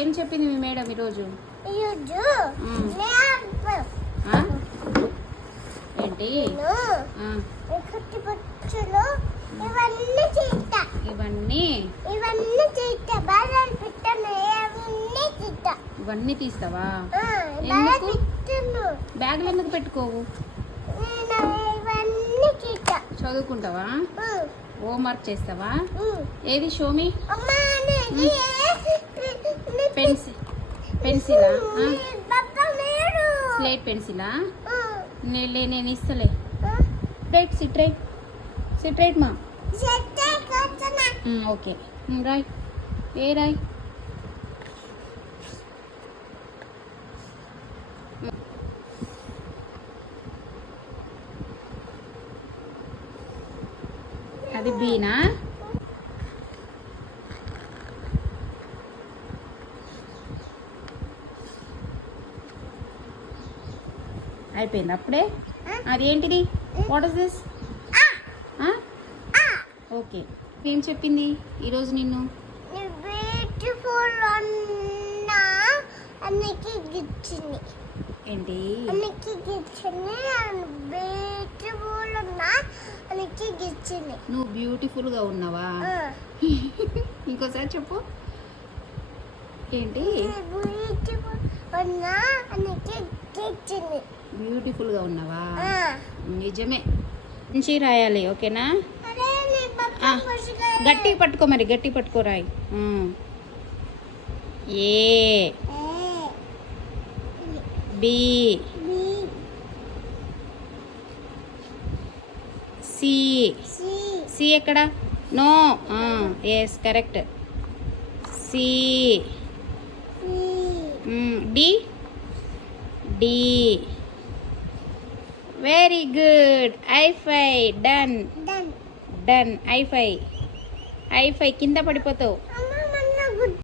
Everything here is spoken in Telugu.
ఏం చెప్పింది మీ మేడం ఈరోజు? ఏంటి? ఇవన్నీ ఇవన్నీ? తీస్తావా? బ్యాగులు ఎందుకు పెట్టుకోవు? చదువుకుంటావా. హోంవర్క్ చేస్తావా. ఏది షోమి పెన్సిలా? స్లేట్ పెన్సిలా. నేలే నేను ఇస్తలే. Right sit right sit right మా ఓకే. రాయ్. ఏ రాయ్? అది బీనా అయిపోయింది. అప్పుడే? అది ఏంటిది వాట్ ఇస్ దిస్ ఓకే. ఏం చెప్పింది ఈరోజు నిన్ను? ఏంటి? గిచ్చింది. బ్యూటిఫుల్ నువ్వు బ్యూటిఫుల్గా ఉన్నావా. ఇంకోసారి చెప్పు. ఏంటి? బ్యూటిఫుల్ ఉన్నా గిచ్చింది బ్యూటిఫుల్గా ఉన్నావా. నిజమే. నుంచి రాయాలి ఓకేనా? గట్టి పట్టుకో మరి గట్టి పట్టుకో రాయి. ఏ. బి. సి. సి. ఎక్కడ? No. Yes correct C. C. D? D. Very good high five done done done high five high five కింద పడిపోతావు.